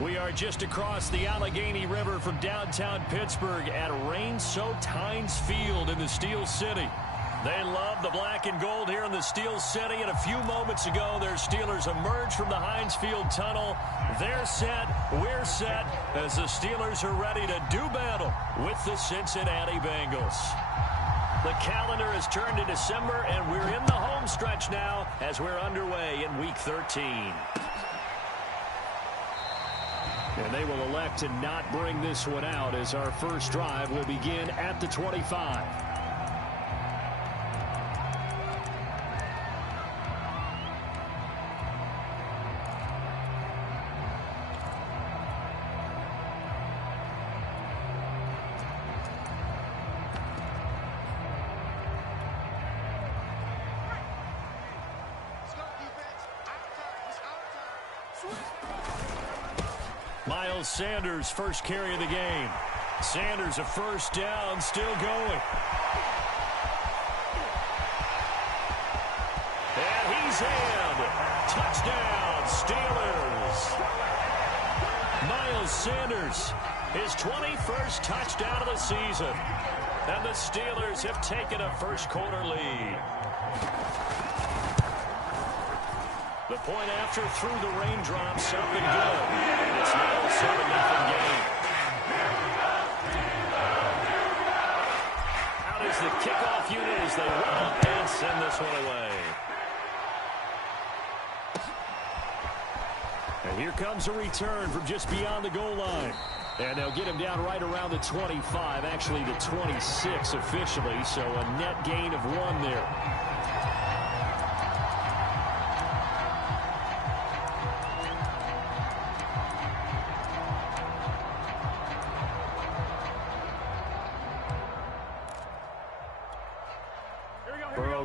We are just across the Allegheny River from downtown Pittsburgh at rain-soaked Heinz Field in the Steel City. They love the black and gold here in the Steel City, and a few moments ago, their Steelers emerged from the Heinz Field tunnel. They're set, we're set, as the Steelers are ready to do battle with the Cincinnati Bengals. The calendar has turned to December, and we're in the home stretch now as we're underway in Week 13. And they will elect to not bring this one out as our first drive will begin at the 25. Miles Sanders, first carry of the game. Sanders, a first down, still going. And he's in. Touchdown, Steelers. Miles Sanders, his 21st touchdown of the season. And the Steelers have taken a first-quarter lead. The point after through the raindrops, something good. And it's now a 7-0 game. Out is the kickoff unit as they run and send this one away. And here comes a return from just beyond the goal line. And they'll get him down right around the 25, actually the 26 officially, so a net gain of 1 there.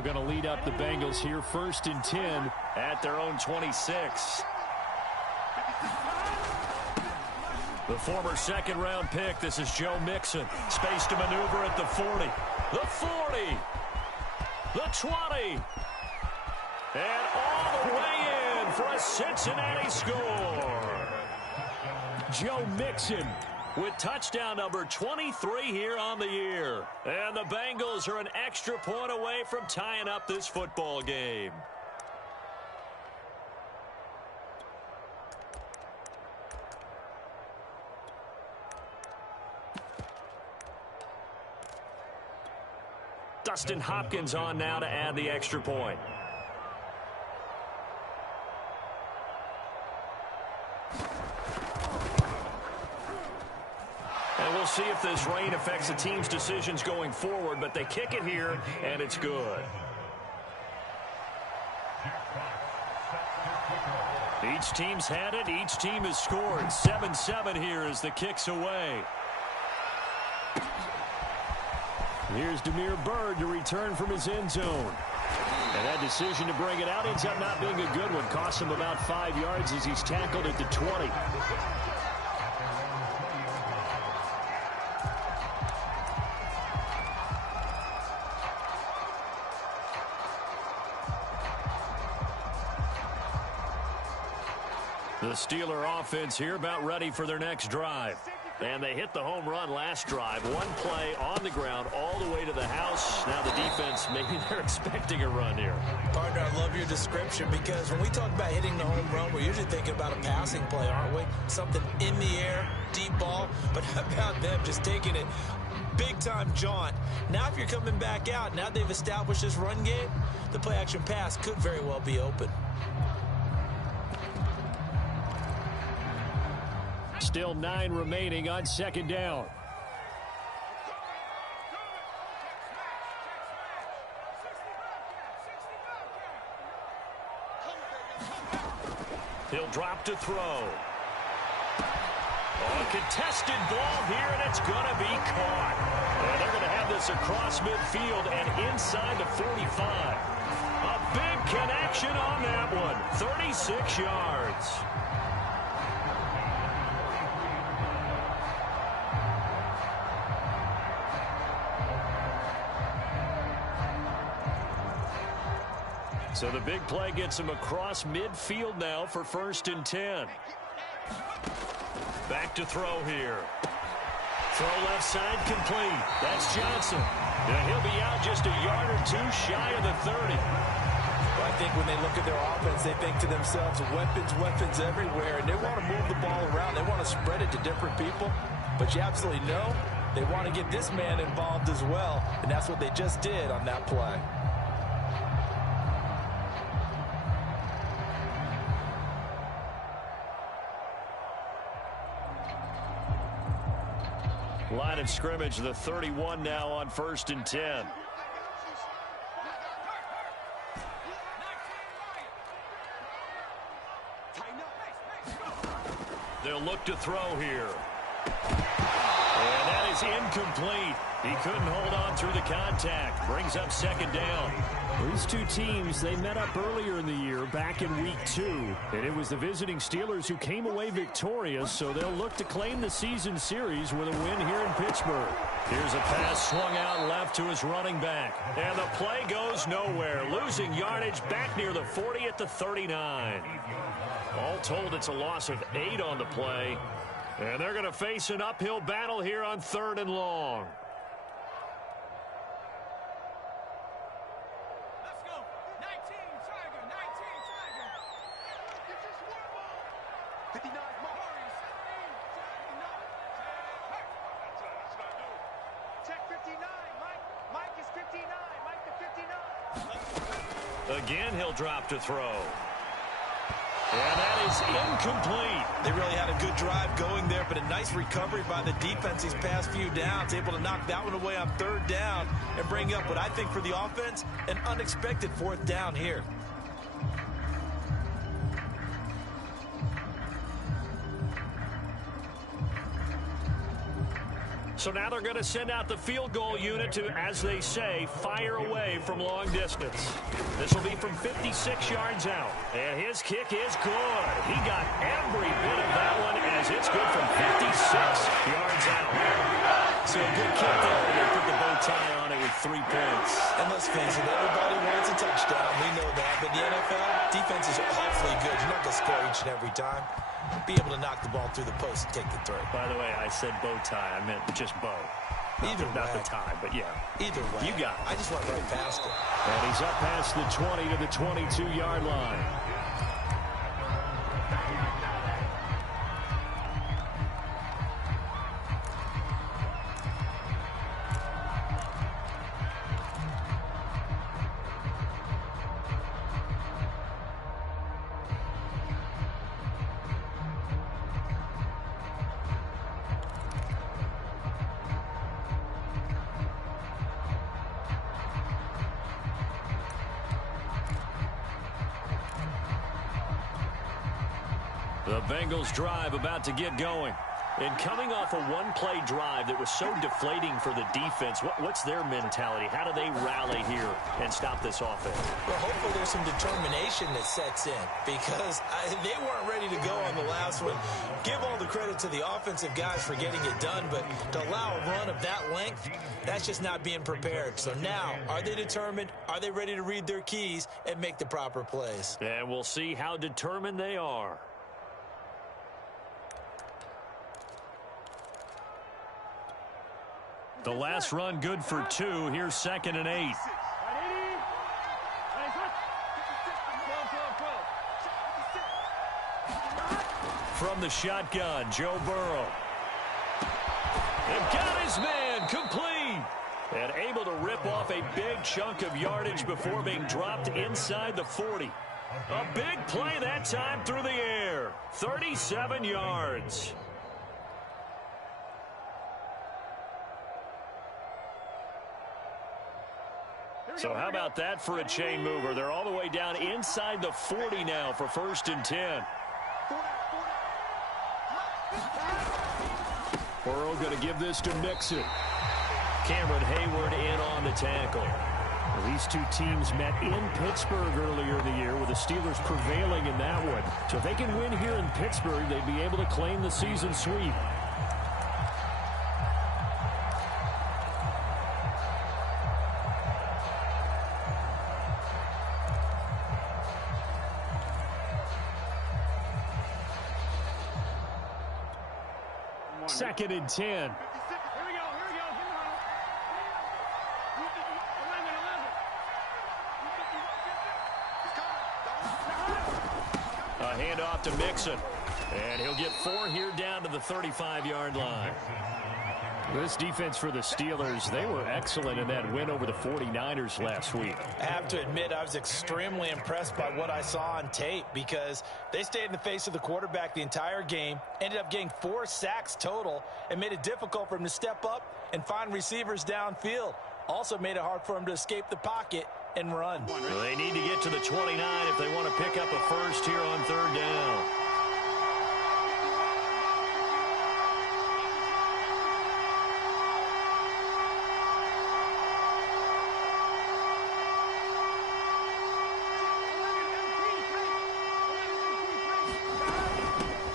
Going to lead up the Bengals here, 1st and 10 at their own 26. The former 2nd-round pick, this is Joe Mixon. Space to maneuver at the 40. The 40. The 20. And all the way in for a Cincinnati score. Joe Mixon with touchdown number 23 here on the year. And the Bengals are an extra point away from tying up this football game. Dustin Hopkins on now to add the extra point. We'll see if this rain affects the team's decisions going forward, but they kick it here, and it's good. Each team's had it. Each team has scored. 7-7 here as the kick's away. Here's Damiere Byrd to return from his end zone. And that decision to bring it out ends up not being a good one. Costs him about 5 yards as he's tackled at the 20. The Steeler offense here about ready for their next drive. And they hit the home run last drive. One play on the ground all the way to the house. Now the defense, maybe they're expecting a run here. Partner, I love your description because when we talk about hitting the home run, we're usually thinking about a passing play, aren't we? Something in the air, deep ball. But how about them just taking it big-time jaunt? Now if you're coming back out, now they've established this run game, the play-action pass could very well be open. Still 9 remaining on 2nd down. He'll drop to throw. A contested ball here, and it's going to be caught. And they're going to have this across midfield and inside the 45. A big connection on that one. 36 yards. So the big play gets him across midfield now for 1st and 10. Back to throw here. Throw left side complete. That's Johnson. And he'll be out just a yard or two shy of the 30. Well, I think when they look at their offense, they think to themselves, weapons everywhere, and they want to move the ball around. They want to spread it to different people. But you absolutely know they want to get this man involved as well, and that's what they just did on that play. Line of scrimmage, the 31 now on 1st and 10. They'll look to throw here. And that is incomplete. He couldn't hold on through the contact. Brings up 2nd down. These two teams, they met up earlier in the year, back in Week 2. And it was the visiting Steelers who came away victorious, so they'll look to claim the season series with a win here in Pittsburgh. Here's a pass swung out left to his running back. And the play goes nowhere. Losing yardage back near the 40 at the 39. All told, it's a loss of 8 on the play. And they're going to face an uphill battle here on 3rd and long. Let's go. 19, Tiger. 19, Tiger. This is one ball. 59, Maurice. 59. Check 59. Mike is 59. Mike the 59. Again, he'll drop to throw. And that is incomplete. They really had a good drive going there, but a nice recovery by the defense these past few downs, able to knock that one away on 3rd down and bring up what I think for the offense, an unexpected 4th down here. So now they're going to send out the field goal unit to, as they say, fire away from long distance. This will be from 56 yards out. And his kick is good. He got every bit of that one as it's good from 56 yards out. So a good kick there. They put the bow tie on it with 3 points. And let's face it, everybody wants a touchdown. We know that. But the NFL, defense is awfully good. You're not going to score each and every time. Be able to knock the ball through the post and take the throw. By the way, I said bow tie. I meant just bow. Not the tie, but yeah. Either way. You got it. I just went right past it. And he's up past the 20 to the 22-yard line. The Bengals drive about to get going. And coming off a one-play drive that was so deflating for the defense, what's their mentality? How do they rally here and stop this offense? Well, hopefully there's some determination that sets in because they weren't ready to go on the last one. Give all the credit to the offensive guys for getting it done, but to allow a run of that length, that's just not being prepared. So now, are they determined? Are they ready to read their keys and make the proper plays? And we'll see how determined they are. The last run good for 2. Here's 2nd and 8. From the shotgun, Joe Burrow. And got his man complete. And able to rip off a big chunk of yardage before being dropped inside the 40. A big play that time through the air. 37 yards. So how about that for a chain mover? They're all the way down inside the 40 now for 1st and 10. Burrow going to give this to Mixon. Cameron Hayward in on the tackle. Well, these two teams met in Pittsburgh earlier in the year with the Steelers prevailing in that one. So if they can win here in Pittsburgh, they'd be able to claim the season sweep. 2nd and 10. Here we go. Here we go. A handoff to Mixon. And he'll get 4 here down to the 35-yard line. This defense for the Steelers, they were excellent in that win over the 49ers last week. I have to admit, I was extremely impressed by what I saw on tape because they stayed in the face of the quarterback the entire game, ended up getting 4 sacks total, and made it difficult for him to step up and find receivers downfield. Also made it hard for him to escape the pocket and run. Well, they need to get to the 29 if they want to pick up a first here on 3rd down.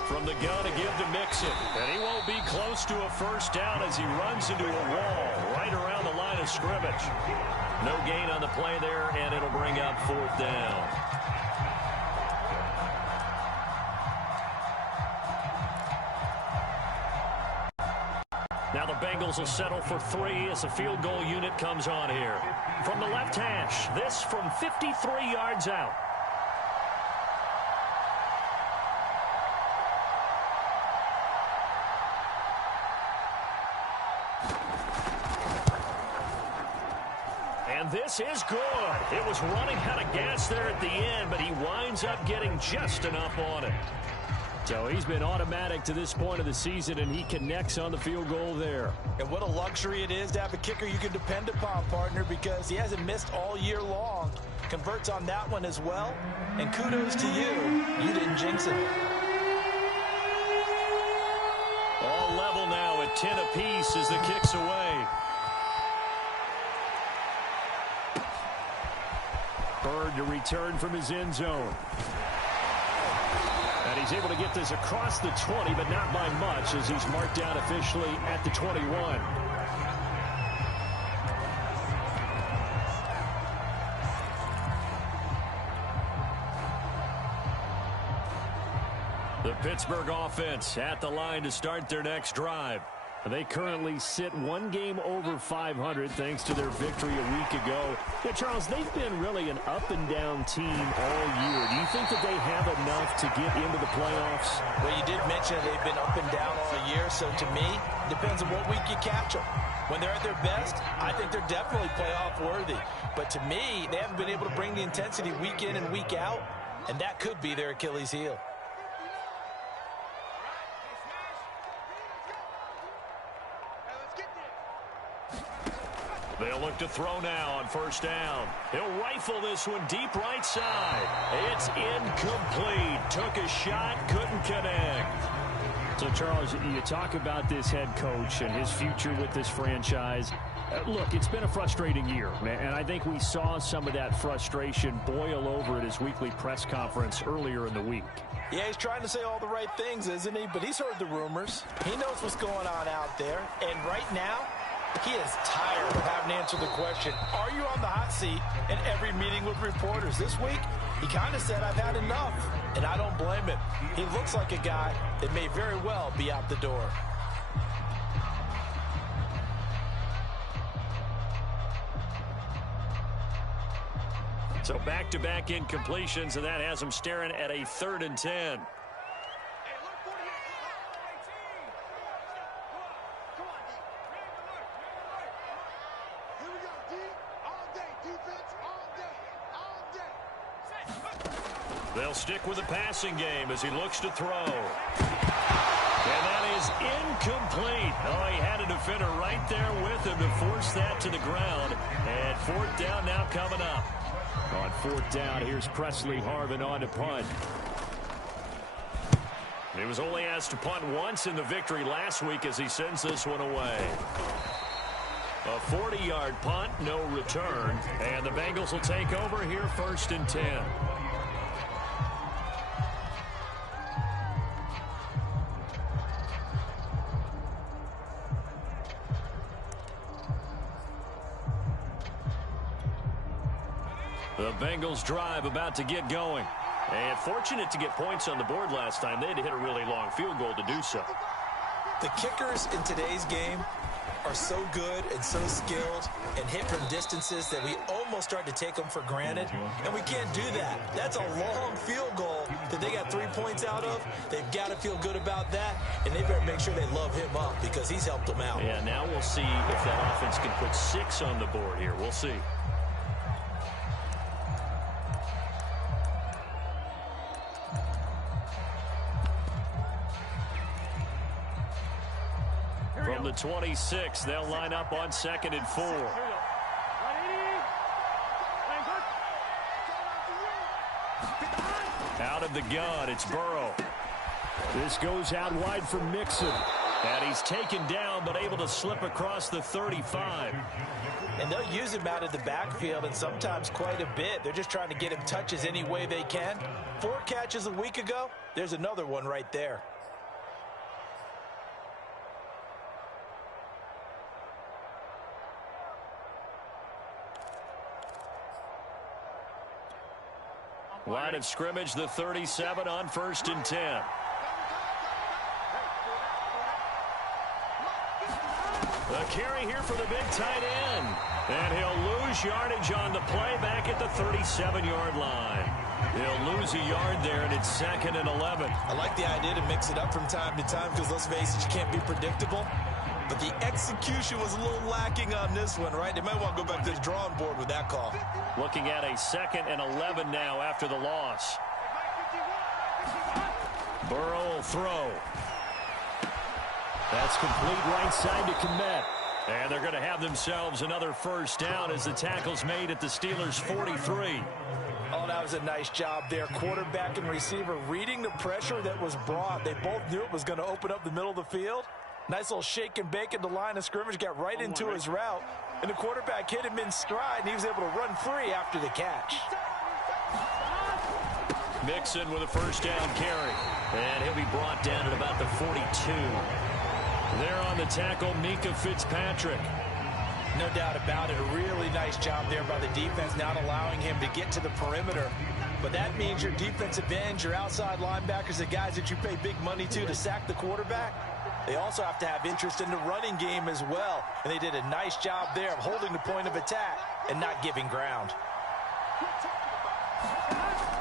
From the gun to give to Mixon. And he won't be close to a first down as he runs into a wall right around the line of scrimmage. No gain on the play there, and it'll bring up 4th down. Now the Bengals will settle for 3 as the field goal unit comes on here. From the left hash, this from 53 yards out. And this is good. It was running out of gas there at the end, but he winds up getting just enough on it. So he's been automatic to this point of the season, and he connects on the field goal there. And what a luxury it is to have a kicker you can depend upon, partner, because he hasn't missed all year long. Converts on that one as well. And kudos to you. You didn't jinx it. All level now at 10 apiece as the kick's away. Bird to return from his end zone. And he's able to get this across the 20, but not by much as he's marked down officially at the 21. The Pittsburgh offense at the line to start their next drive. They currently sit 1 game over 500 thanks to their victory a week ago. Yeah, Charles, they've been really an up-and-down team all year. Do you think that they have enough to get into the playoffs? Well, you did mention they've been up and down all year, so to me, depends on what week you catch them. When they're at their best, I think they're definitely playoff worthy. But to me, they haven't been able to bring the intensity week in and week out, and that could be their Achilles heel. They'll look to throw now on 1st down. He'll rifle this one deep right side. It's incomplete. Took a shot, couldn't connect. So, Charles, you talk about this head coach and his future with this franchise. Look, it's been a frustrating year, and I think we saw some of that frustration boil over at his weekly press conference earlier in the week. Yeah, he's trying to say all the right things, isn't he? But he's heard the rumors. He knows what's going on out there. And right now, he is tired of having to answer the question, are you on the hot seat in every meeting with reporters? This week, he kind of said, I've had enough, and I don't blame him. He looks like a guy that may very well be out the door. So back-to-back incompletions, and that has him staring at a 3rd and 10. They'll stick with the passing game as he looks to throw. And that is incomplete. Oh, he had a defender right there with him to force that to the ground. And 4th down now coming up. On 4th down, here's Presley Harvin on to punt. He was only asked to punt once in the victory last week as he sends this one away. A 40-yard punt, no return. And the Bengals will take over here 1st and 10. The Bengals drive about to get going. And fortunate to get points on the board last time. They had to hit a really long field goal to do so. The kickers in today's game are so good and so skilled and hit from distances that we almost start to take them for granted, and we can't do that. That's a long field goal that they got 3 points out of. They've got to feel good about that, and they better make sure they love him up because he's helped them out. Yeah, now we'll see if that offense can put 6 on the board here. We'll see. From the 26, they'll line up on 2nd and 4. Out of the gun, it's Burrow. This goes out wide for Mixon. And he's taken down, but able to slip across the 35. And they'll use him out of the backfield, and sometimes quite a bit. They're just trying to get him touches any way they can. 4 catches a week ago. There's another one right there. Line of scrimmage, the 37 on 1st and 10. The carry here for the big tight end. And he'll lose yardage on the play back at the 37-yard line. He'll lose a yard there, and it's 2nd and 11. I like the idea to mix it up from time to time because, let's face it, you can't be predictable. But the execution was a little lacking on this one, right? They might want to go back to the drawing board with that call. Looking at a 2nd and 11 now after the loss. Burrow will throw. That's complete right side to Kmet. And they're going to have themselves another first down as the tackle's made at the Steelers' 43. Oh, that was a nice job there. Quarterback and receiver reading the pressure that was brought. They both knew it was going to open up the middle of the field. Nice little shake and bake at the line of scrimmage, got right into his route, and the quarterback hit him in stride, and he was able to run free after the catch. Mixon with a first down carry, and he'll be brought down at about the 42. There on the tackle, Micah Fitzpatrick. No doubt about it, a really nice job there by the defense, not allowing him to get to the perimeter. But that means your defensive ends, your outside linebackers, the guys that you pay big money to sack the quarterback, they also have to have interest in the running game as well. And they did a nice job there of holding the point of attack and not giving ground.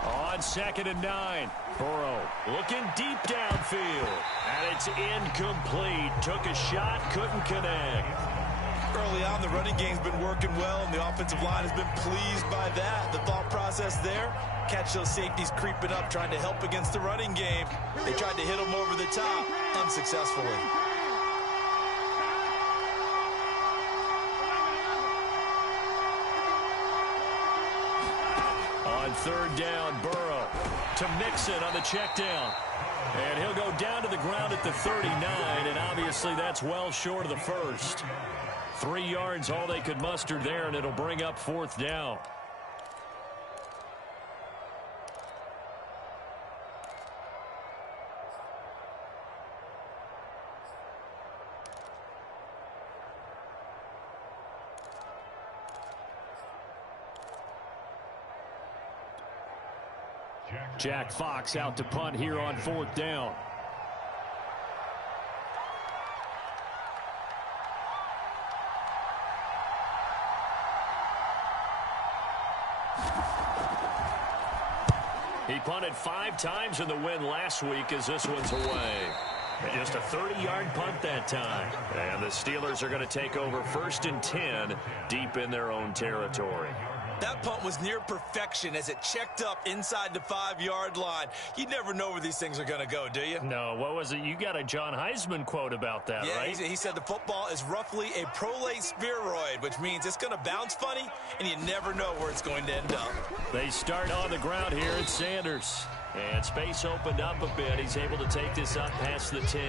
On 2nd and 9, Burrow looking deep downfield. And it's incomplete. Took a shot, couldn't connect. Early on, the running game's been working well, and the offensive line has been pleased by that. The thought process there, catch those safeties creeping up, trying to help against the running game. They tried to hit them over the top, unsuccessfully. On 3rd down, Burrow to Mixon on the check down. And he'll go down to the ground at the 39, and obviously that's well short of the first. 3 yards, all they could muster there, and it'll bring up 4th down. Jack Fox out to punt here on 4th down. He punted 5 times in the win last week as this one's away. Just a 30-yard punt that time. And the Steelers are going to take over 1st and 10 deep in their own territory. That punt was near perfection as it checked up inside the 5-yard line. You never know where these things are going to go, do you? No, what was it? You got a John Heisman quote about that, yeah, right? He said the football is roughly a prolate spheroid, which means it's going to bounce funny, and you never know where it's going to end up. They start on the ground here at Sanders. And space opened up a bit. He's able to take this up past the 10.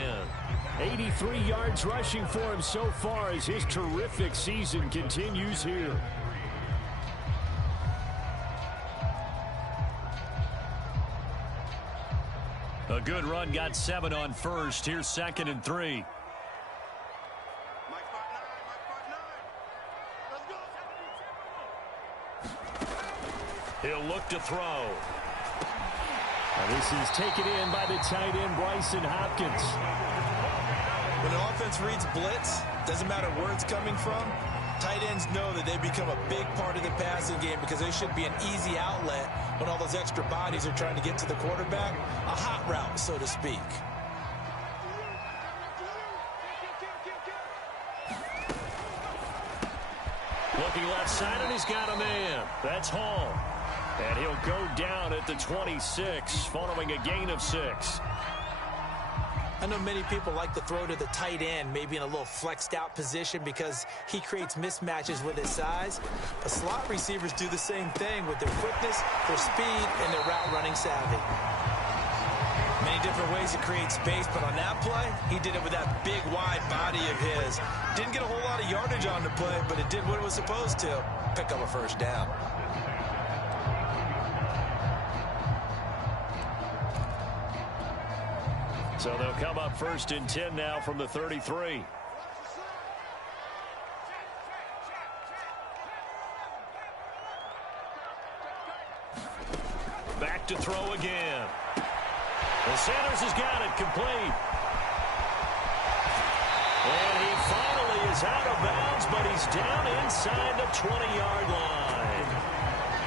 83 yards rushing for him so far as his terrific season continues here. A good run, got 7 on first. Here's 2nd and 3. He'll look to throw. Now this is taken in by the tight end, Bryson Hopkins. When an offense reads blitz, doesn't matter where it's coming from, tight ends know that they become a big part of the passing game because they should be an easy outlet when all those extra bodies are trying to get to the quarterback. A hot route, so to speak. Looking left side, and he's got a man. That's Hall. And he'll go down at the 26 following a gain of 6. I know many people like to throw to the tight end, maybe in a little flexed out position because he creates mismatches with his size. But slot receivers do the same thing with their quickness, their speed, and their route running savvy. Many different ways to create space, but on that play, he did it with that big, wide body of his. Didn't get a whole lot of yardage on the play, but it did what it was supposed to. Pick up a first down. So they'll come up 1st and 10 now from the 33. Back to throw again. Well, Sanders has got it complete. And he finally is out of bounds, but he's down inside the 20-yard line.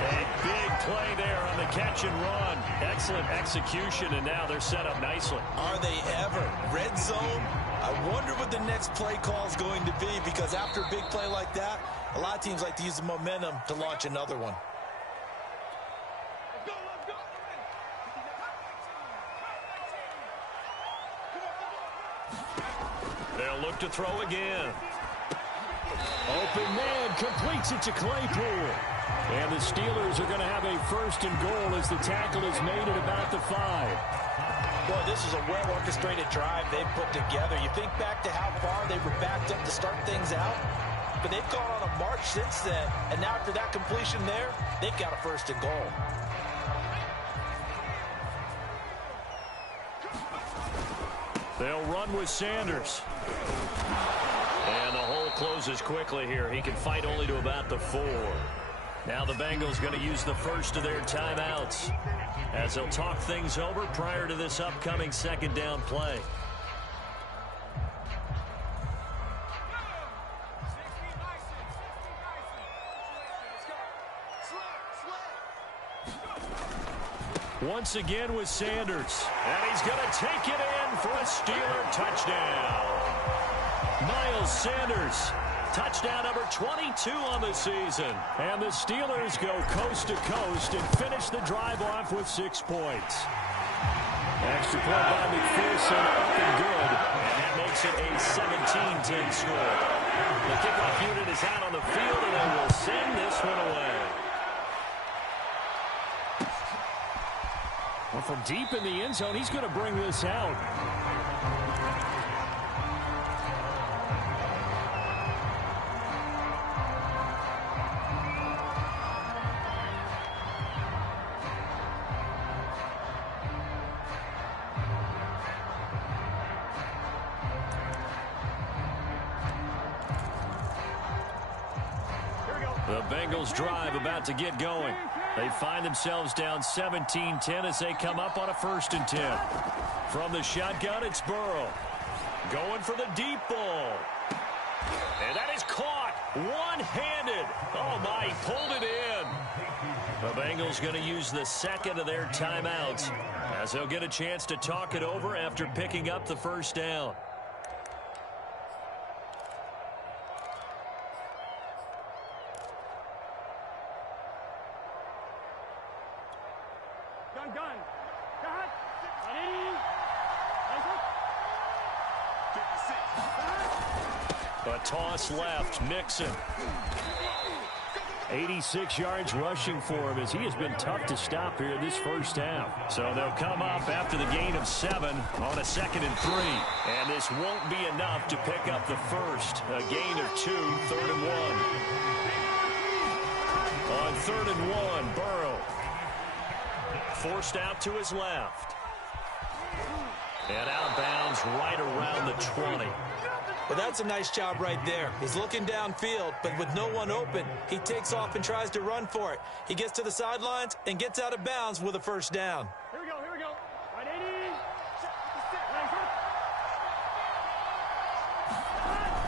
A big play there on the catch and run. Excellent execution, and now they're set up nicely. Are they ever? Red zone? I wonder what the next play call is going to be, because after a big play like that, a lot of teams like to use the momentum to launch another one. They'll look to throw again. Open man completes it to Claypool. And the Steelers are going to have a 1st and goal as the tackle is made at about the 5. Boy, this is a well-orchestrated drive they've put together. You think back to how far they were backed up to start things out, but they've gone on a march since then. And now after that completion there, they've got a 1st and goal. They'll run with Sanders. And the hole closes quickly here. He can fight only to about the 4. Now the Bengals going to use the first of their timeouts as they'll talk things over prior to this upcoming 2nd down play. Once again with Sanders. And he's going to take it in for a Steeler touchdown. Miles Sanders. Touchdown number 22 on the season. And the Steelers go coast to coast and finish the drive off with 6 points. Extra point by McPherson, up and good. And that makes it a 17-10 score. The kickoff unit is out on the field, and they will send this one away. Well, from deep in the end zone, he's going to bring this out. The Bengals drive about to get going. They find themselves down 17-10 as they come up on a 1st and 10. From the shotgun, it's Burrow. Going for the deep ball. And that is caught one-handed. Oh, my, he pulled it in. The Bengals going to use the 2nd of their timeouts as they'll get a chance to talk it over after picking up the 1st down. A toss left, Mixon. 86 yards rushing for him as he has been tough to stop here this 1st half. So they'll come up after the gain of 7 on a 2nd and 3. And this won't be enough to pick up the 1st. A gain of 2, 3rd and 1. On 3rd and 1, Burrow. Forced out to his left. And out of bounds right around the 20. Well, that's a nice job right there. He's looking downfield, but with no one open, he takes off and tries to run for it. He gets to the sidelines and gets out of bounds with a 1st down. Here we go. 180.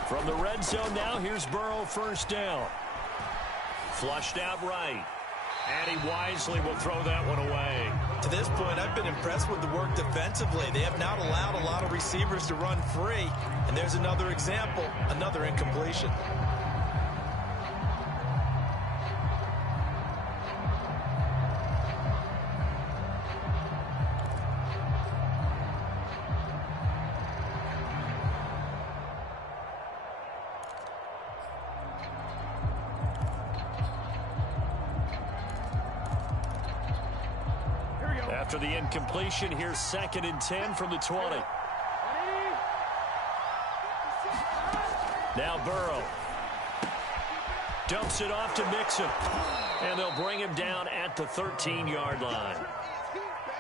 From the red zone now, here's Burrow, first down. Flushed out right. And he wisely will throw that one away. To this point, I've been impressed with the work defensively. They have not allowed a lot of receivers to run free. And there's another example, another incompletion. After the incompletion, here's 2nd and 10 from the 20. Now Burrow. Dumps it off to Mixon. And they'll bring him down at the 13-yard line.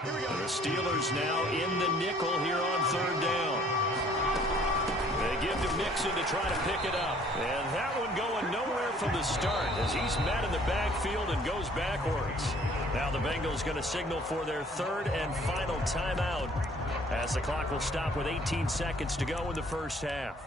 The Steelers now in the nickel here on 3rd down. They give to Mixon to try to pick it up. And that one going nowhere from the start as he's met in the backfield and goes backwards. Now the Bengals going to signal for their 3rd and final timeout as the clock will stop with 18 seconds to go in the first half.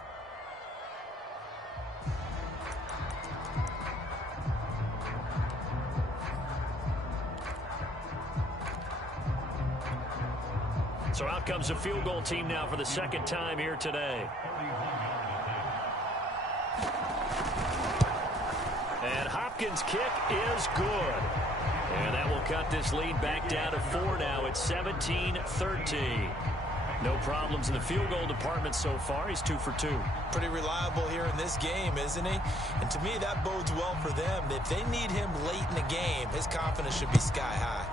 So out comes the field goal team now for the 2nd time here today. And Hopkins' kick is good. And that will cut this lead back down to 4 now. It's 17-13. No problems in the field goal department so far. He's 2 for 2. Pretty reliable here in this game, isn't he? And to me, that bodes well for them. If they need him late in the game, his confidence should be sky high.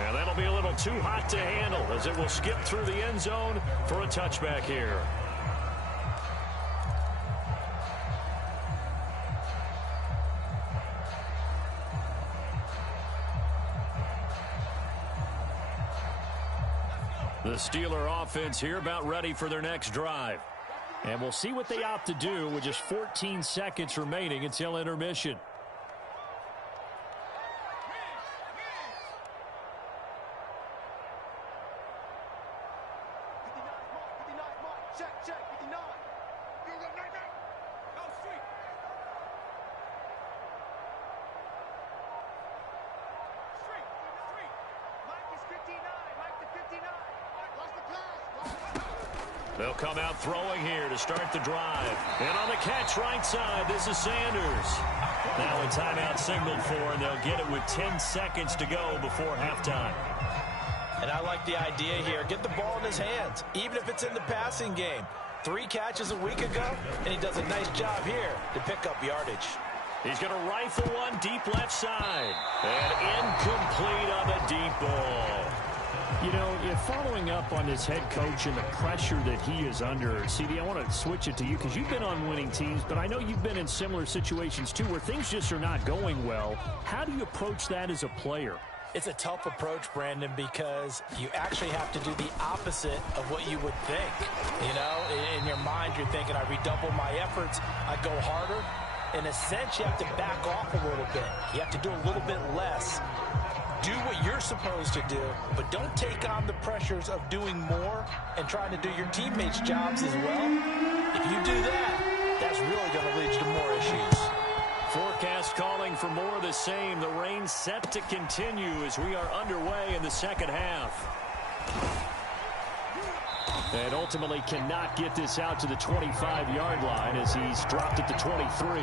And that'll be a little too hot to handle as it will skip through the end zone for a touchback here. The Steeler offense here about ready for their next drive. And we'll see what they opt to do with just 14 seconds remaining until intermission. They'll come out throwing here to start the drive. And on the catch right side, this is Sanders. Now a timeout signaled for, and they'll get it with 10 seconds to go before halftime. And I like the idea here. Get the ball in his hands, even if it's in the passing game. 3 catches a week ago, and he does a nice job here to pick up yardage. He's going to rifle one deep left side. And incomplete on the deep ball. You know, following up on this head coach and the pressure that he is under, CD, I want to switch it to you because you've been on winning teams, but I know you've been in similar situations too where things just are not going well. How do you approach that as a player? It's a tough approach, Brandon, because you actually have to do the opposite of what you would think. You know, in your mind, you're thinking, I redouble my efforts, I go harder. In a sense, you have to back off a little bit. You have to do a little bit less. Do what you're supposed to do, but don't take on the pressures of doing more and trying to do your teammates' jobs as well. If you do that, that's really going to lead you to more issues. Forecast calling for more of the same. The rain set to continue as we are underway in the second half. And ultimately cannot get this out to the 25-yard line as he's dropped at the 23.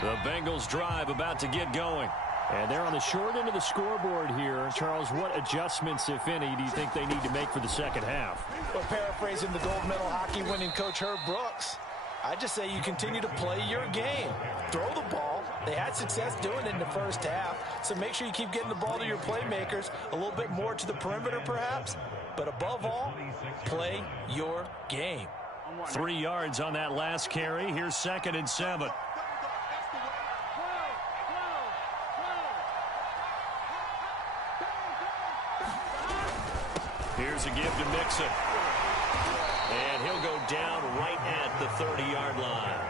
The Bengals drive about to get going. And they're on the short end of the scoreboard here. Charles, what adjustments, if any, do you think they need to make for the second half? Well, paraphrasing the gold medal hockey winning coach Herb Brooks, I just say you continue to play your game. Throw the ball. They had success doing it in the first half, so make sure you keep getting the ball to your playmakers, a little bit more to the perimeter perhaps, but above all, play your game. 3 yards on that last carry. Here's 2nd and 7. Here's a give to Mixon. And he'll go down right at the 30-yard line.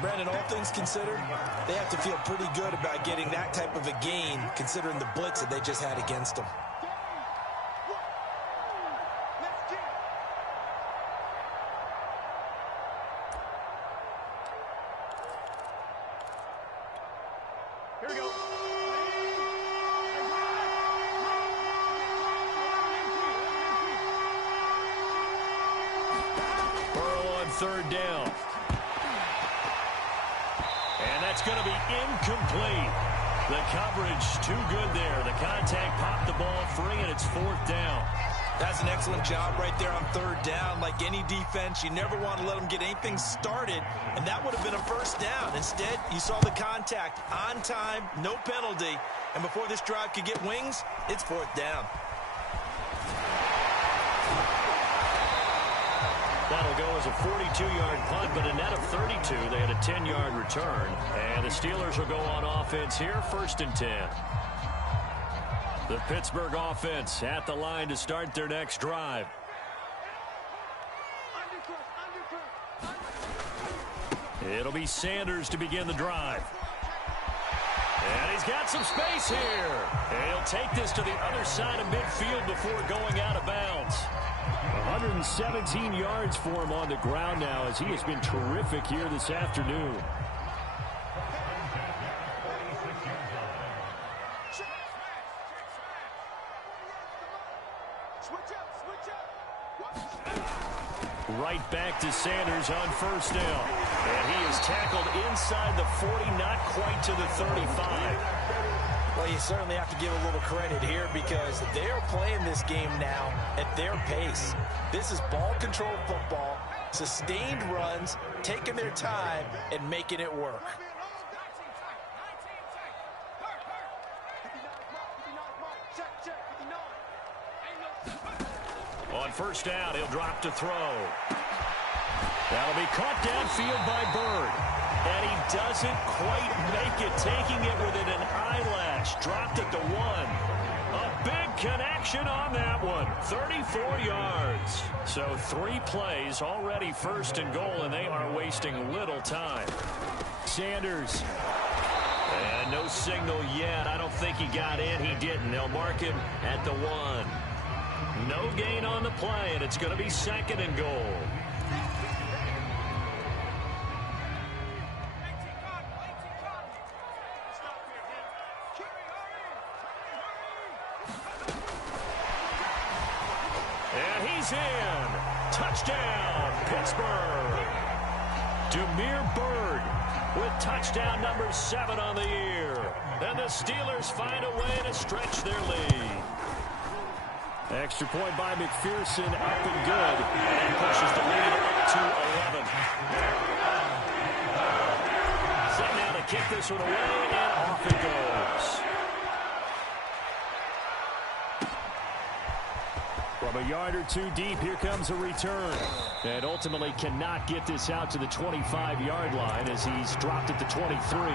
Brandon, all things considered, they have to feel pretty good about getting that type of a gain, considering the blitz that they just had against them. Here we go. Burrow on third down. And that's going to be incomplete. The coverage too good there. The contact popped the ball free, and it's fourth down. That's an excellent job right there on third down. Like any defense, you never want to let them get anything started, and that would have been a first down. Instead, you saw the contact on time, no penalty, and before this drive could get wings, it's fourth down. That'll go as a 42-yard punt, but a net of 32. They had a 10-yard return. And the Steelers will go on offense here, first and 10. The Pittsburgh offense at the line to start their next drive. It'll be Sanders to begin the drive. And he's got some space here. And he'll take this to the other side of midfield before going out of bounds. 117 yards for him on the ground now, as he has been terrific here this afternoon. Right back to Sanders on first down. And he is tackled inside the 40, not quite to the 35. Well, you certainly have to give a little credit here because they're playing this game now at their pace. This is ball control football, sustained runs, taking their time, and making it work. On first down, he'll drop to throw. That'll be caught downfield by Bird. And he doesn't quite make it, taking it within an eyelash. Dropped at the 1. A big connection on that one. 34 yards. So 3 plays, already first and goal, and they are wasting little time. Sanders. And no signal yet. I don't think he got in. He didn't. They'll mark him at the 1. No gain on the play, and it's going to be second and goal. And he's in. Touchdown, Pittsburgh. Demir Bird with touchdown number 7 on the year. And the Steelers find a way to stretch their lead. Extra point by McPherson, up and good. And pushes the lead up to 11. Set now to kick this one away, and off it goes. From a yard or 2 deep, here comes a return. And ultimately cannot get this out to the 25-yard line as he's dropped at the 23.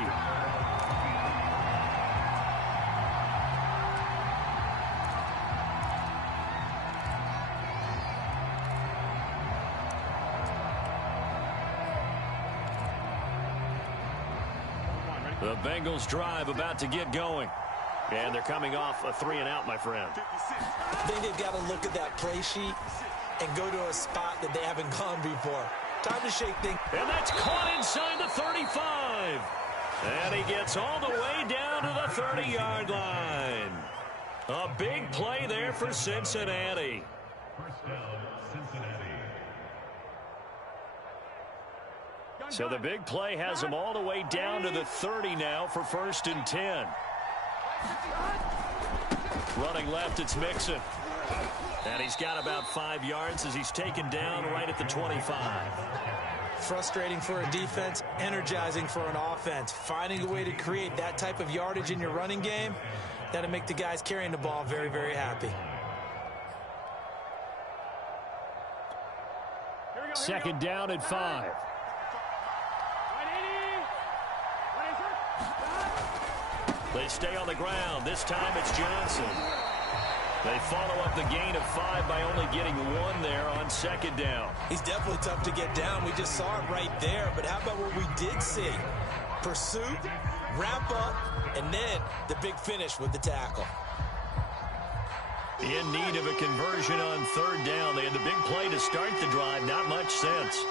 The Bengals drive about to get going. And they're coming off a 3-and-out, my friend. I think they've got to look at that play sheet and go to a spot that they haven't gone before. Time to shake things. And that's caught inside the 35. And he gets all the way down to the 30-yard line. A big play there for Cincinnati. First down, Cincinnati. So the big play has him all the way down to the 30 now for first and 10. Running left, it's Mixon. And he's got about 5 yards as he's taken down right at the 25. Frustrating for a defense, energizing for an offense. Finding a way to create that type of yardage in your running game, that'll make the guys carrying the ball very, very happy. Second down and 5. They stay on the ground. This time it's Johnson. They follow up the gain of 5 by only getting 1 there on second down. He's definitely tough to get down. We just saw it right there. But how about what we did see? Pursuit, wrap up, and then the big finish with the tackle. In need of a conversion on third down. They had the big play to start the drive. Not much sense.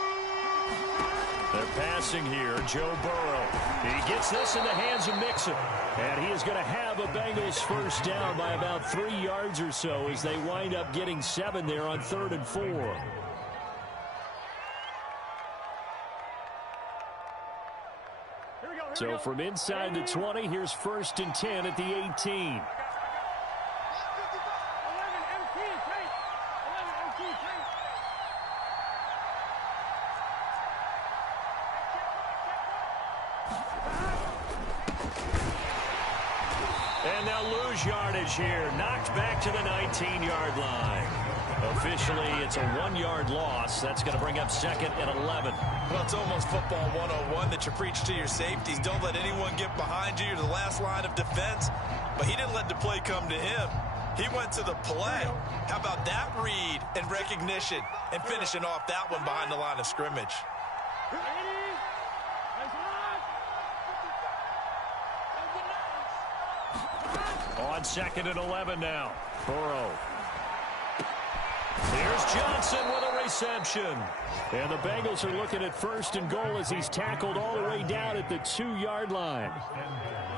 They're passing here. Joe Burrow. He gets this in the hands of Mixon. And he is going to have a Bengals first down by about 3 yards or so as they wind up getting 7 there on 3rd and 4. So from inside the 20, here's 1st and 10 at the 18. And they'll lose yardage here. Knocked back to the 19-yard line. Officially, it's a 1-yard loss. That's going to bring up 2nd and 11. Well, it's almost football 101 that you preach to your safeties. Don't let anyone get behind you. You're the last line of defense. But he didn't let the play come to him. He went to the play. How about that read and recognition and finishing off that one behind the line of scrimmage? On 2nd and 11 now. Burrow. Here's Johnson with a reception. And the Bengals are looking at 1st and goal as he's tackled all the way down at the 2-yard line.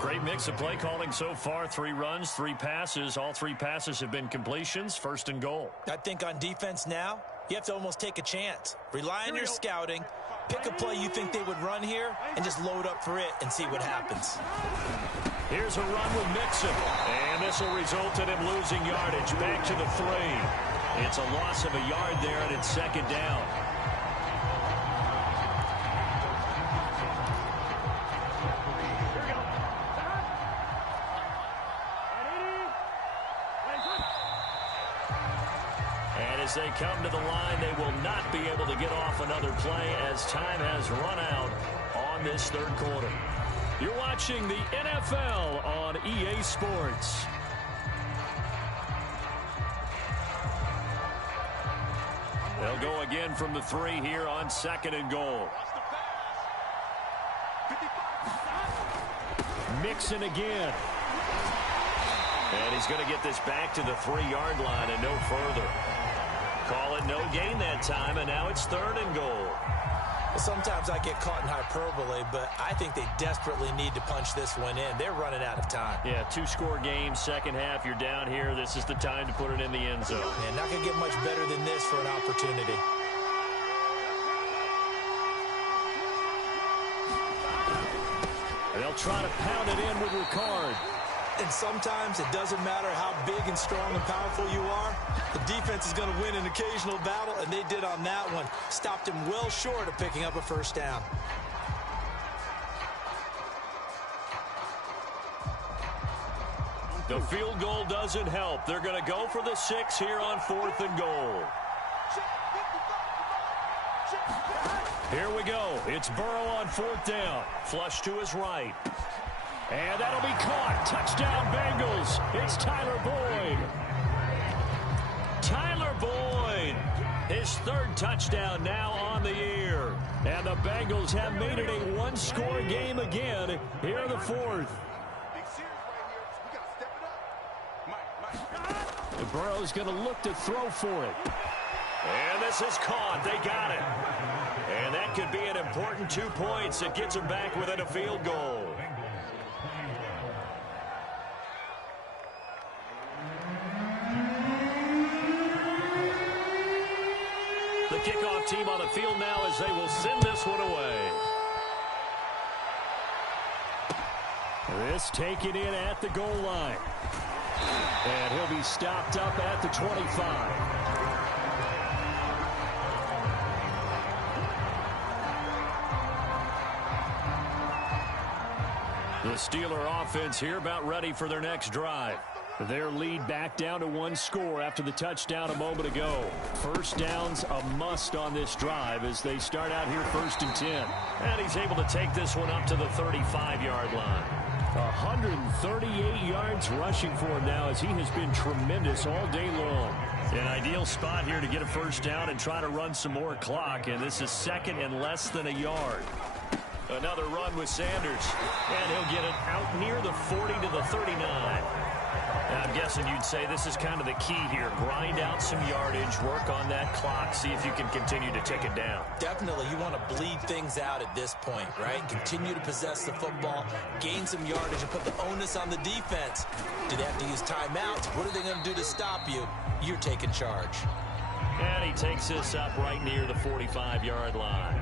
Great mix of play calling so far. 3 runs, 3 passes. All 3 passes have been completions. 1st and goal. I think on defense now, you have to almost take a chance. Rely on your scouting. Pick a play you think they would run here and just load up for it and see what happens. Here's a run with Mixon. And this will result in him losing yardage. Back to the 3. It's a loss of a yard there, and it's 2nd down. And as they come to the line, they will not be able to get off another play as time has run out on this 3rd quarter. You're watching the NFL on EA Sports. They'll go again from the 3 here on 2nd and goal. Mixon again. And he's going to get this back to the 3-yard line and no further. Call it no gain that time, and now it's 3rd and goal. Sometimes I get caught in hyperbole, but I think they desperately need to punch this one in. They're running out of time. Yeah, 2-score game, second half, you're down here. This is the time to put it in the end zone. And not going to get much better than this for an opportunity. They'll try to pound it in with Ricard. And sometimes it doesn't matter how big and strong and powerful you are. The defense is going to win an occasional battle, and they did on that one. Stopped him well short of picking up a first down. The field goal doesn't help. They're going to go for the 6 here on 4th and goal. Here we go. It's Burrow on 4th down. Flush to his right. And that'll be caught. Touchdown, Bengals. It's Tyler Boyd. Tyler Boyd. His 3rd touchdown now on the year. And the Bengals have made it a 1-score game again here in the 4th. The Burrow's going to look to throw for it. And this is caught. They got it. And that could be an important 2 points. It gets them back within a field goal. The kickoff team on the field now as they will send this one away. This taken in at the goal line. And he'll be stopped up at the 25. The Steeler offense here about ready for their next drive. Their lead back down to 1 score after the touchdown a moment ago. First down's a must on this drive as they start out here 1st and 10. And he's able to take this one up to the 35-yard line. 138 yards rushing for him now as he has been tremendous all day long. An ideal spot here to get a first down and try to run some more clock, and this is second and less than a yard. Another run with Sanders, and he'll get it out near the 40 to the 39. Now, I'm guessing you'd say this is kind of the key here. Grind out some yardage, work on that clock, see if you can continue to tick it down. Definitely, you want to bleed things out at this point, right? Continue to possess the football, gain some yardage, and put the onus on the defense. Do they have to use timeouts? What are they going to do to stop you? You're taking charge. And he takes this up right near the 45-yard line.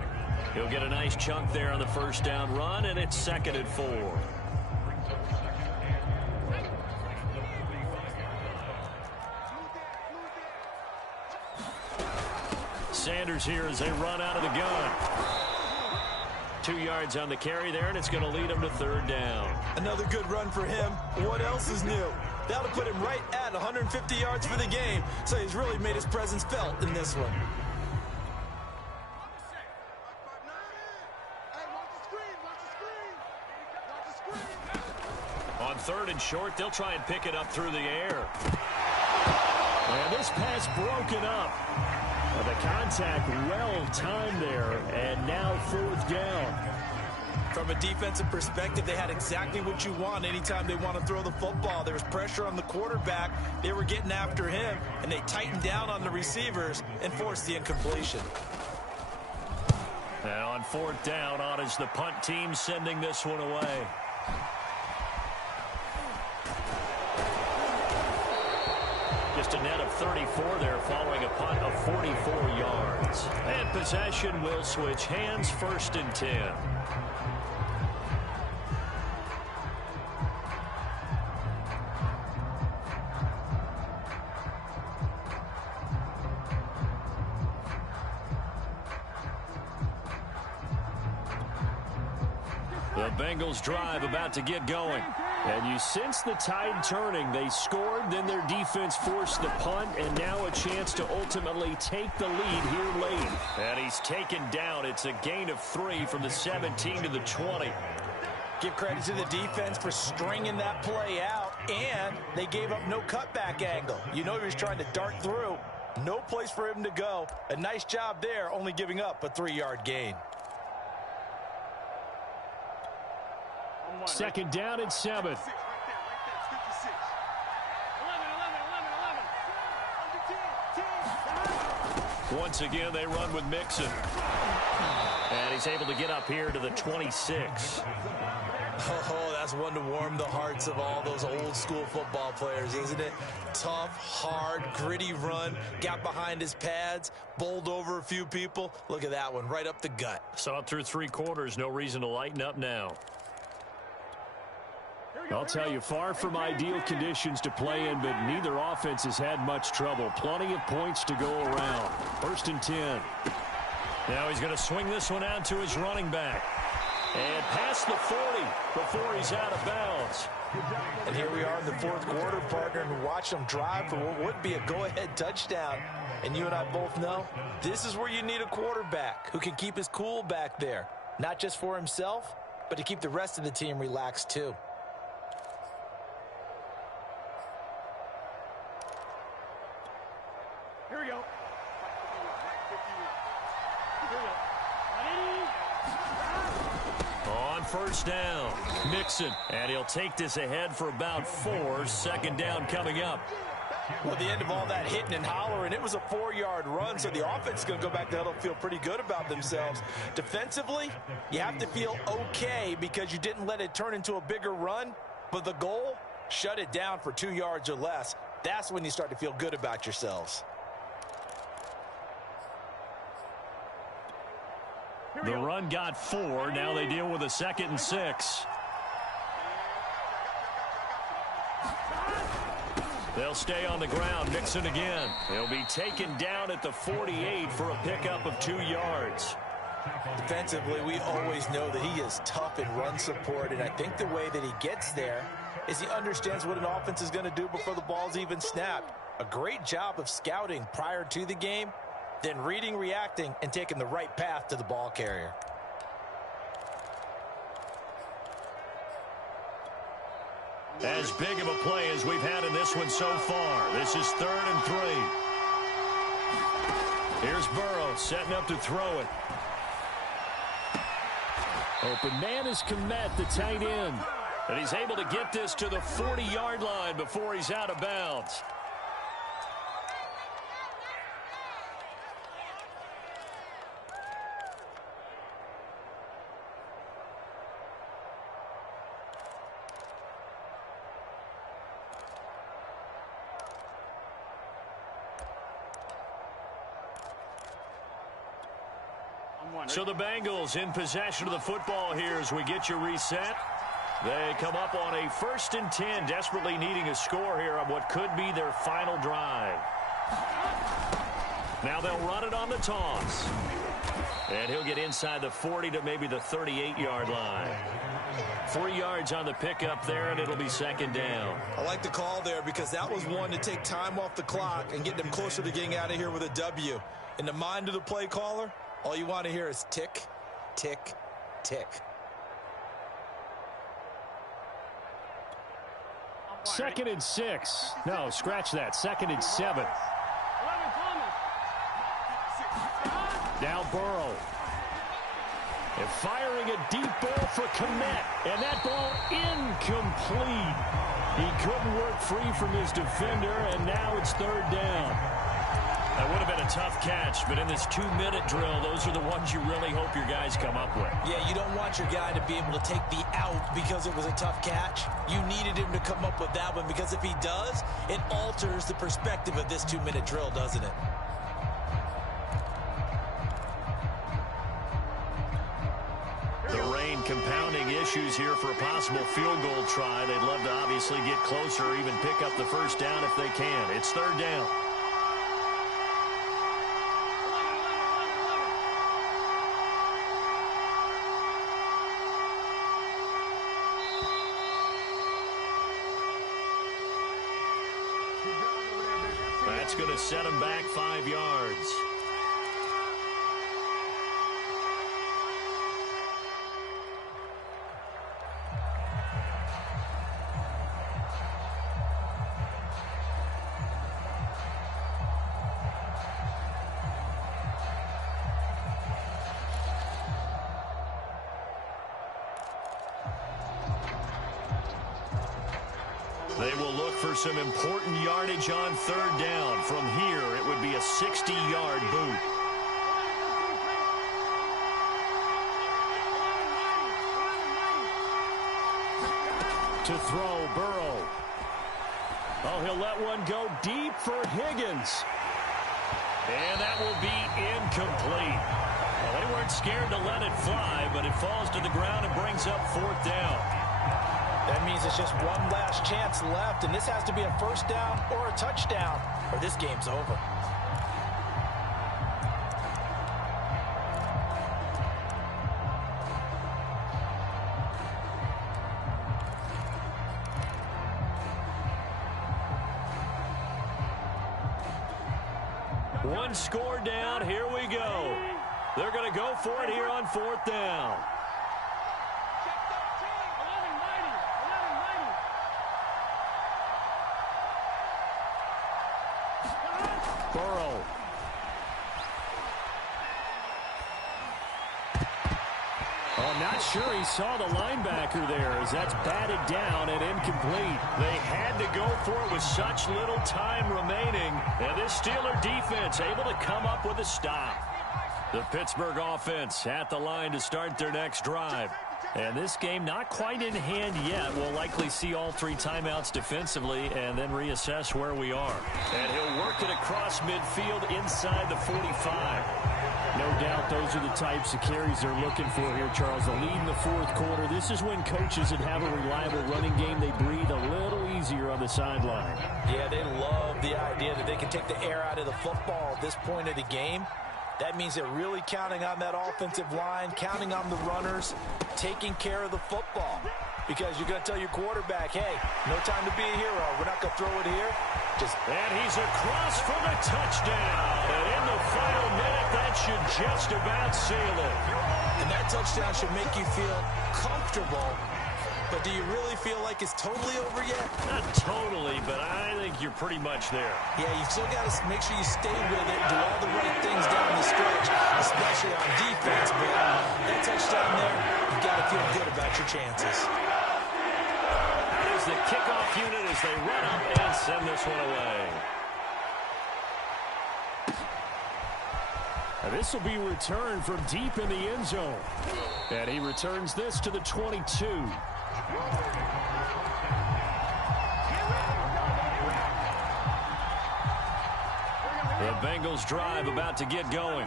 He'll get a nice chunk there on the first down run, and it's 2nd and 4. Sanders here as they run out of the gun. 2 yards on the carry there, and it's going to lead him to 3rd down. Another good run for him. What else is new? That'll put him right at 150 yards for the game, so he's really made his presence felt in this one. On 3rd and short, they'll try and pick it up through the air. And this pass broken up. The contact well timed there, and now 4th down. From a defensive perspective, they had exactly what you want anytime they want to throw the football. There was pressure on the quarterback. They were getting after him, and they tightened down on the receivers and forced the incompletion. And on 4th down, on is the punt team sending this one away. Just a net of 34 there following a punt of 44 yards. And possession will switch hands, 1st and 10. The Bengals drive about to get going. And you sense the tide turning. They scored, then their defense forced the punt, and now a chance to ultimately take the lead here late. And he's taken down. It's a gain of 3 from the 17 to the 20. Give credit to the defense for stringing that play out, and they gave up no cutback angle. You know he was trying to dart through. No place for him to go. A nice job there, only giving up a 3-yard gain. 2nd down and 7. Once again, they run with Mixon. And he's able to get up here to the 26. Oh, that's one to warm the hearts of all those old school football players, isn't it? Tough, hard, gritty run. Got behind his pads, bowled over a few people. Look at that one, right up the gut. Saw it through 3 quarters. No reason to lighten up now. I'll tell you, far from ideal conditions to play in, but neither offense has had much trouble. Plenty of points to go around. 1st and 10. Now he's going to swing this one out to his running back. And past the 40 before he's out of bounds. And here we are in the 4th quarter, partner, and watch them drive for what would be a go-ahead touchdown. And you and I both know this is where you need a quarterback who can keep his cool back there. Not just for himself, but to keep the rest of the team relaxed too. Here we go. On 1st down, Mixon. And he'll take this ahead for about 4. 2nd down coming up. Well, the end of all that hitting and hollering, it was a 4-yard run, so the offense is going to go back to huddle and feel pretty good about themselves. Defensively, you have to feel okay because you didn't let it turn into a bigger run, but the goal, shut it down for 2 yards or less. That's when you start to feel good about yourselves. The run got 4. Now they deal with a 2nd and 6. They'll stay on the ground. Mixon again. He'll be taken down at the 48 for a pickup of 2 yards. Defensively, we always know that he is tough in run support, and I think the way that he gets there is he understands what an offense is going to do before the ball's even snapped. A great job of scouting prior to the game, then reading, reacting, and taking the right path to the ball carrier. As big of a play as we've had in this one so far. This is 3rd and 3. Here's Burrow setting up to throw it. Open man is Kmet, the tight end. And he's able to get this to the 40-yard line before he's out of bounds. So the Bengals in possession of the football here as we get you reset. They come up on a 1st and 10, desperately needing a score here on what could be their final drive. Now they'll run it on the toss. And he'll get inside the 40 to maybe the 38-yard line. 3 yards on the pickup there, and it'll be 2nd down. I like the call there because that was one to take time off the clock and get them closer to getting out of here with a W. In the mind of the play caller, all you want to hear is tick, tick, tick. 2nd and 6. No, scratch that. 2nd and 7. Now Burrow. And firing a deep ball for Kmet. And that ball incomplete. He couldn't work free from his defender, and now it's 3rd down. That would have been a tough catch, but in this 2-minute drill, those are the ones you really hope your guys come up with. Yeah, you don't want your guy to be able to take the out because it was a tough catch. You needed him to come up with that one because if he does, it alters the perspective of this 2-minute drill, doesn't it? The rain compounding issues here for a possible field goal try. They'd love to obviously get closer or even pick up the 1st down if they can. It's 3rd down. That's going to set him back 5 yards. They will look for some important yardage on 3rd down. From here, it would be a 60-yard boot. To throw, Burrow. Oh, he'll let one go deep for Higgins. And that will be incomplete. Well, they weren't scared to let it fly, but it falls to the ground and brings up 4th down. That means it's just one last chance left, and this has to be a 1st down or a touchdown, or this game's over. One score down. Here we go. They're going to go for it here on 4th down. Burrow. Oh, I'm not sure he saw the linebacker there as that's batted down and incomplete. They had to go for it with such little time remaining. And this Steeler defense able to come up with a stop. The Pittsburgh offense at the line to start their next drive. And this game not quite in hand yet. We'll likely see all 3 timeouts defensively and then reassess where we are. And he'll work it across midfield inside the 45. No doubt those are the types of carries they're looking for here, Charles. The lead in the 4th quarter. This is when coaches that have a reliable running game, they breathe a little easier on the sideline. Yeah, they love the idea that they can take the air out of the football at this point of the game. That means they're really counting on that offensive line, counting on the runners, taking care of the football. Because you're going to tell your quarterback, hey, no time to be a hero. We're not going to throw it here. And he's across for the touchdown. And in the final minute, that should just about seal it. And that touchdown should make you feel comfortable but do you really feel like it's totally over yet? Not totally, but I think you're pretty much there. Yeah, you've still got to make sure you stay with it, do all the right things down the stretch, especially on defense. But that touchdown there, you've got to feel good about your chances. Out is the kickoff unit as they run up and send this one away. And this will be returned from deep in the end zone. And he returns this to the 22. The Bengals drive about to get going.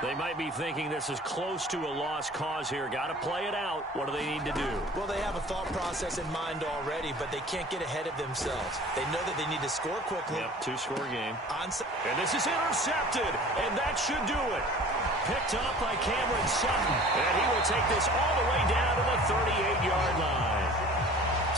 They might be thinking this is close to a lost cause here. Got to play it out. What do they need to do? Well, they have a thought process in mind already, but they can't get ahead of themselves. They know that they need to score quickly. Yep, two-score game. And this is intercepted, and that should do it. Picked up by Cameron Sutton, and he will take this all the way down to the 38-yard line.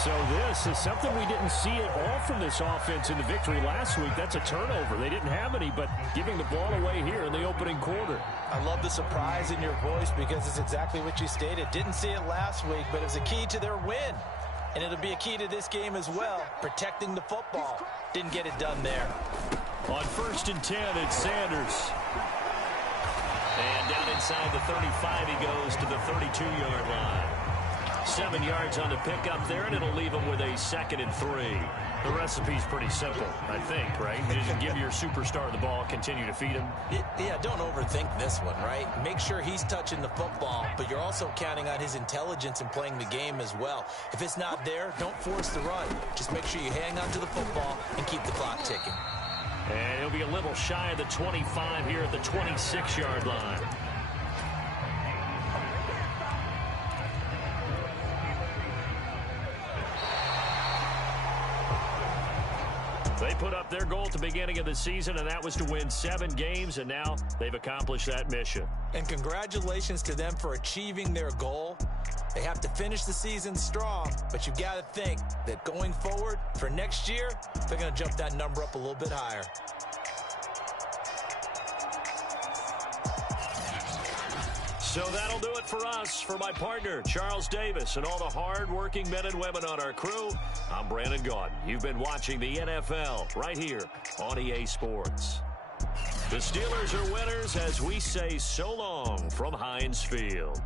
So this is something we didn't see at all from this offense in the victory last week. That's a turnover. They didn't have any, but giving the ball away here in the opening quarter. I love the surprise in your voice because it's exactly what you stated. Didn't see it last week, but it was a key to their win. And it'll be a key to this game as well, protecting the football. Didn't get it done there. On 1st and 10, it's Sanders. And down inside the 35, he goes to the 32-yard line. 7 yards on the pickup there, and it'll leave him with a 2nd and 3. The recipe's pretty simple, I think, right? You just give your superstar the ball, continue to feed him. Yeah, don't overthink this one, right? Make sure he's touching the football, but you're also counting on his intelligence in playing the game as well. If it's not there, don't force the run. Just make sure you hang on to the football and keep the clock ticking. And he'll be a little shy of the 25 here at the 26-yard line. They put up their goal at the beginning of the season, and that was to win 7 games, and now they've accomplished that mission. And congratulations to them for achieving their goal. They have to finish the season strong, but you've got to think that going forward for next year, they're going to jump that number up a little bit higher. So that'll do it for us. For my partner, Charles Davis, and all the hard-working men and women on our crew, I'm Brandon Gaudin. You've been watching the NFL right here on EA Sports. The Steelers are winners as we say so long from Heinz Field.